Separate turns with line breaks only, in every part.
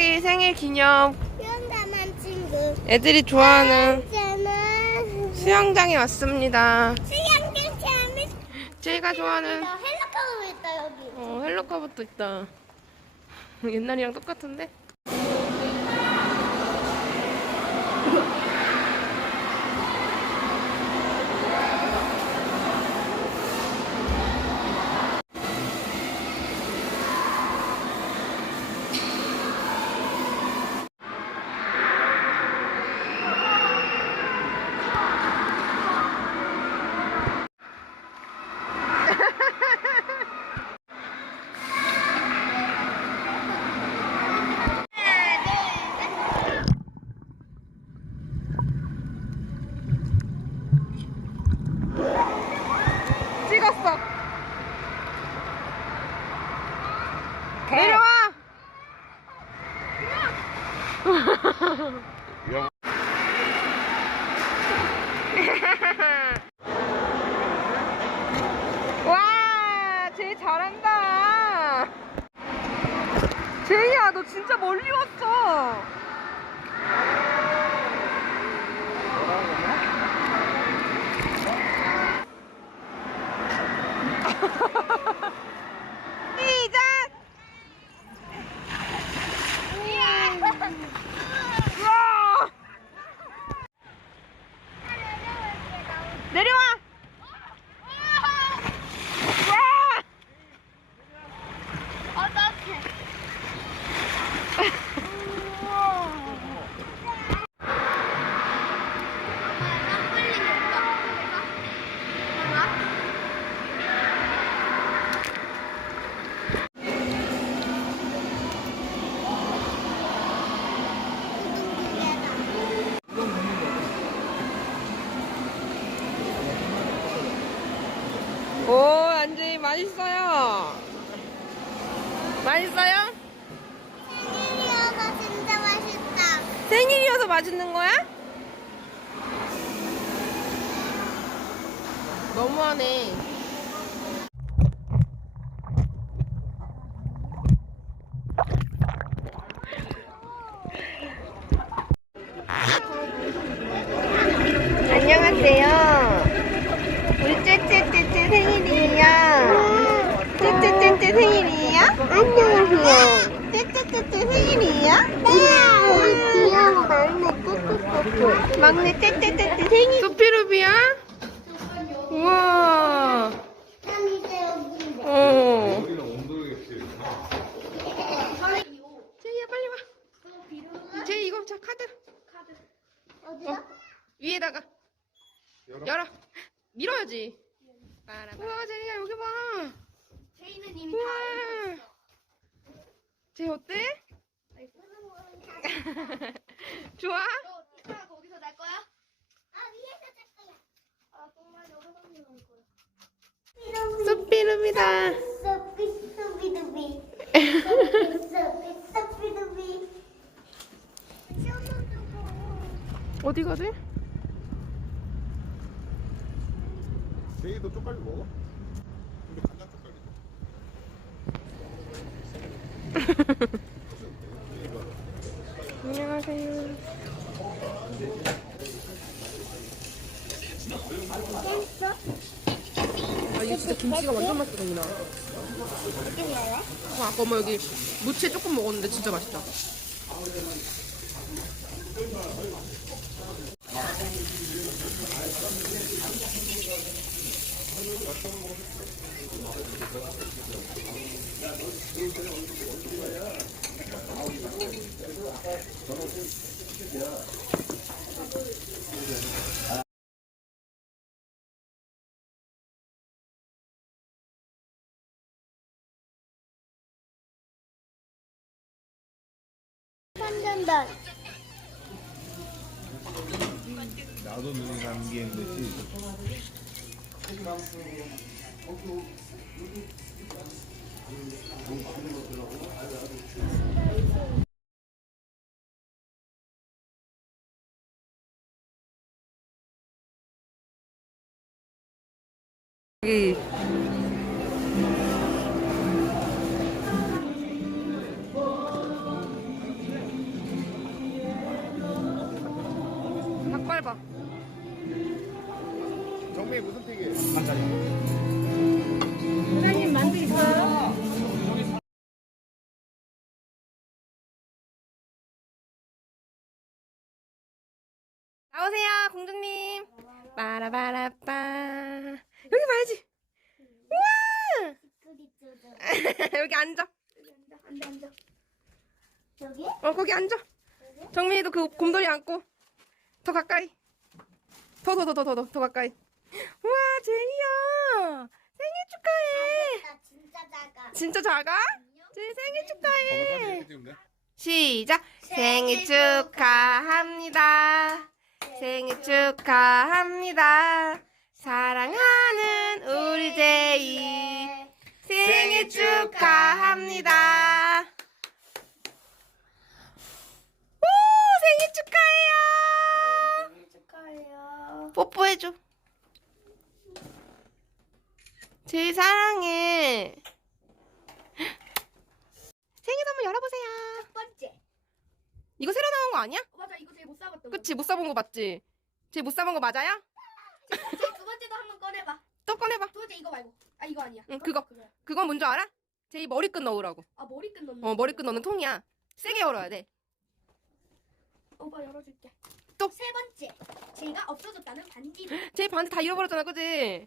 화사기 생일 기념
수영장한 친구.
애들이 좋아하는
저는
수영장에 왔습니다.
수영장 재밌.
제이가 좋아하는
헬로카보 있다 여기.
어, 헬로카봇도 있다. 옛날이랑 똑같은데? 맛있는 거야? 너무하네. 안녕하세요. 우리 째째째째 생일이에요. 째째째째 생일이에요?
안녕하세요.
째째째째 생일이에요?
네. 우리 귀여운 막내 뚜뚜뚜뚜.
막내 째째째째 생일. 소피루비야? 우와.
난 이제 여기.
어.
여기는 온도겠지.
제이야 빨리 와. 제이 이거 자 카드.
어디야?
어. 위에다가 열어. 밀어야지. 우와 제이야 여기 봐.
제이는 이미
우와. 제이 어때? 좋아?
거기서 날 거야? 아 위에서 잘 거야. 아 정말 여기서 날 거야.
소피루비다.
쏘삐 쏘비두비. 쏘삐 쏘비두비.
어디 가지?
제이도 쪽갈비 먹어? 근데 간장 쪽갈비.
안녕하세요. 아 이게 진짜 김치가 완전 맛있다 이나. 어, 아까 엄마 여기 무채 조금 먹었는데 진짜 맛있다.
한잔단.
나도 눈이 감기인 듯이.
여기 짧아.
정민이 무슨 픽이에요?
사장님 만두 있어요? 나오세요, 공주님. 빠라바라빠. 여기 봐야지. 우와! 여기 앉아.
앉아 앉아. 여기?
어, 거기 앉아. 정민이도 그 곰돌이 안고. 더 가까이. 더, 더, 더, 더, 더, 더, 더 가까이. 우와, 제이야. 생일 축하해.
나 진짜 작아.
진짜 작아? 제이 생일 축하해. 시작. 생일 축하합니다. 생일 축하합니다. 사랑하는 우리 제이. 생일 축하합니다. 오, 생일 축하해요.
생일 축하
뽀뽀해줘. 제이 사랑해. 생일 선물 열어보세요.
첫 번째.
이거 새로 나온 거 아니야?
어, 맞아 이거 제일 못 사봤던 거.
그치 못 사본 거 맞지? 제이 못 사본 거 맞아요?
제일 두 번째도 한번 꺼내봐.
또 꺼내봐.
두 번째 이거 말고. 아 이거 아니야.
응, 그거.
그거야.
그건 뭔지 알아? 제이 머리끈 넣으라고.
아 머리끈 넣는.
어 머리끈 넣는 통이야. 세게 열어야 돼.
오빠 열어줄게.
또.
세 번째. 제가 없어졌다는 반지.
제이 반지 다 잃어버렸잖아, 그지?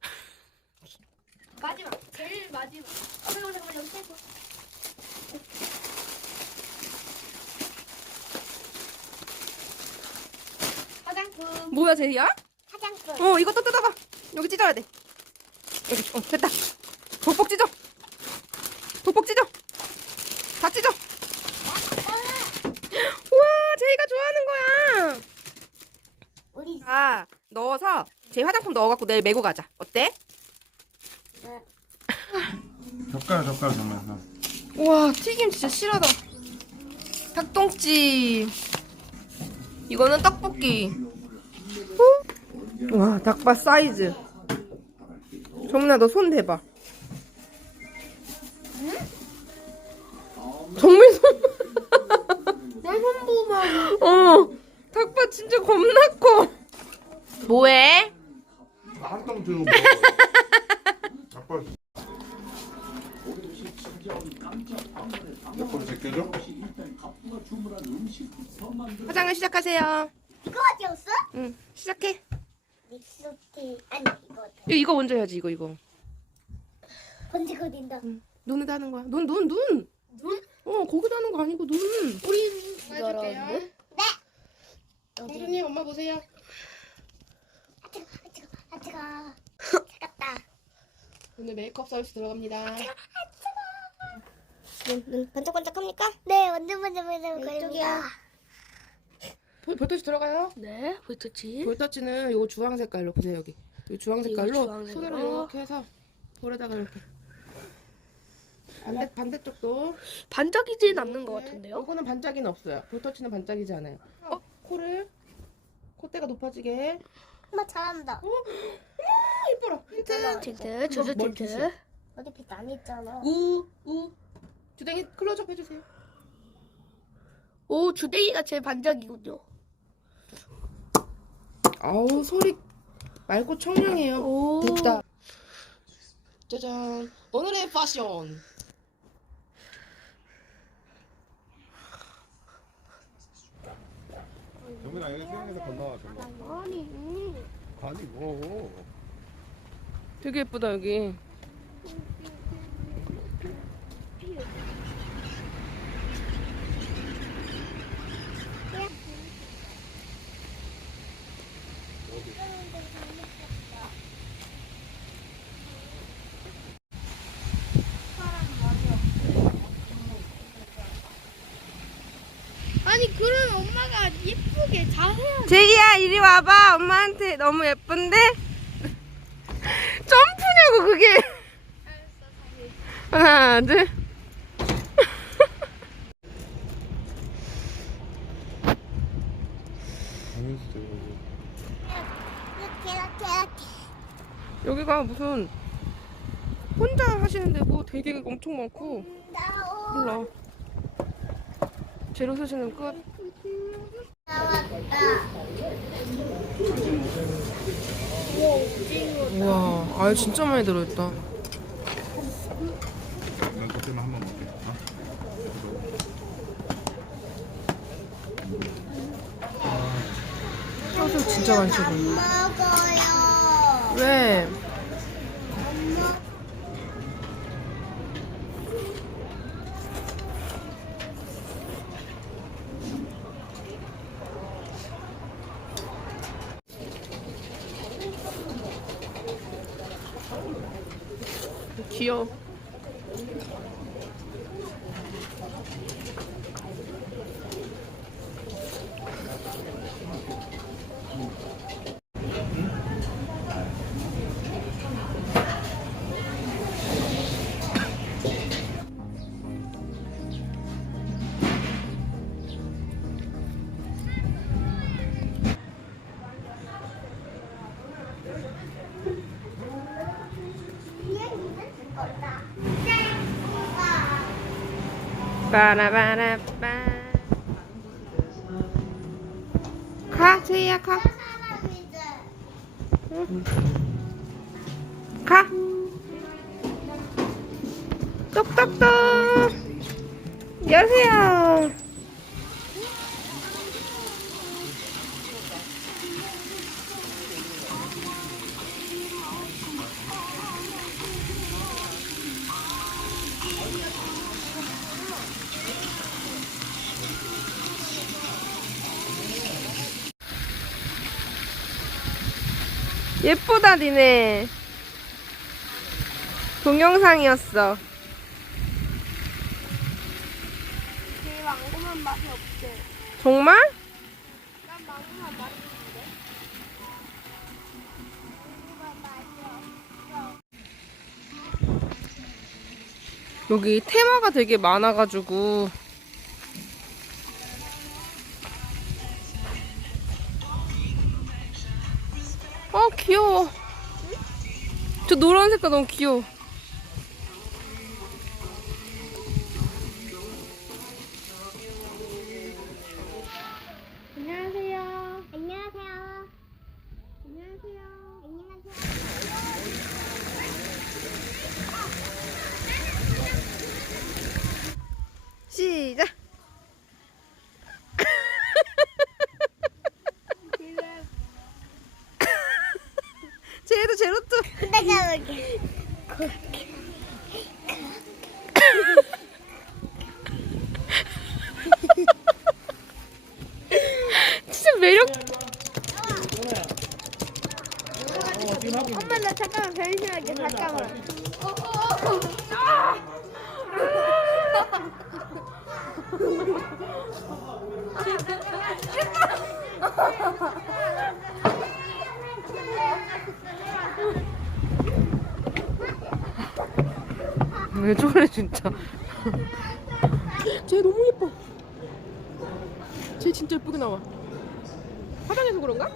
마지막. 제일 마지막. 어, 잠깐만 잠깐만 여기 떼고. 화장품.
뭐야 제이야?
화장품.
어 이거 또 뜯어봐. 여기 찢어야 돼. 여기 어 됐다. 벅벅 찢어. 벅벅 찢어. 다 찢어. 우와 제이가 좋아하는 거야.
우리
아 넣어서 제 화장품 넣어갖고 내일 메고 가자. 어때?
젓가락 젓가락 정면서
우와 튀김 진짜 실하다. 닭똥집. 이거는 떡볶이. 어? 와 닭발 사이즈. 정민아 너 손 대봐. 정민 손.
내 손보만.
어 닭발 진짜 겁나 커. 뭐해?
한통 들고 젓가락 몇번 제껴줘?
화장을 시작하세요.
이거 어디였어?
응 시작해.
립스틱 아니 이거
이거, 이거 먼저 해야지 이거 이거.
번지 그린다.
눈에다 하는 거야. 눈 눈 눈.
눈?
어 거기다 하는 거 아니고 눈. 우리
해줄게요.
네. 공주님 엄마 보세요.
아 뜨거 아 뜨거 아 뜨거. 차갑다.
오늘 메이크업 서비스 들어갑니다.
눈, 눈 반짝반짝합니까? 네 완전 반짝반짝 이쪽이야.
볼- 볼터치 들어가요?
네 볼터치.
볼터치는 요 주황 색깔로 보세요 여기. 이 주황 색깔로
주황 색깔로.
손으로 이렇게 해서 볼에다가 이렇게. 반대 반대쪽도
반짝이진
네, 요거는 반짝이는 없어요. 볼터치는 반짝이지 않아요. 어 코를 콧대가 높아지게.
엄마 잘한다.
아 이뻐라. 힌트.
틴트 주주
뭘
틴트. 어디 빛 안 있잖아.
우 우. 주댕이 클로즈업 해주세요.
오 주댕이가 제일 반짝이군요.
아우 소리 맑고 청량해요.
오.
됐다. 짜잔. 오늘의 패션.
정민아 여기 수영에서 건너와 건너
아니.
아니 뭐
되게 예쁘다 여기.
아니 그런 엄마가 예쁘게 잘 해야
제이야 이리 와봐. 엄마한테 너무 예쁜데? 점프냐고 그게. 하나 둘. 여기가 무슨 혼자 하시는데 뭐 되게 엄청 많고. 몰라. 재료 쓰시는 끝. 우와, 알 진짜 많이 들어있다.
난 그때만 한번 먹게. 어?
사실 진짜 많이.
먹어요.
왜? 귀 빠라바라빠. 가, 제이야, 가. 가. 똑똑똑. 여세요. 예쁘다, 니네. 동영상이었어.
제 망고만 맛이 없대.
정말?
난 망고만 맛이 있는데. 망고만 맛이 없어.
여기 테마가 되게 많아가지고. 어, 귀여워. 저 노란 색깔 너무 귀여워.
엄마 나 잠깐만 변신할게 잠깐만.
왜 저래 진짜. 쟤 너무 예뻐. 쟤 진짜 예쁘게 나와. 화장해서 그런가?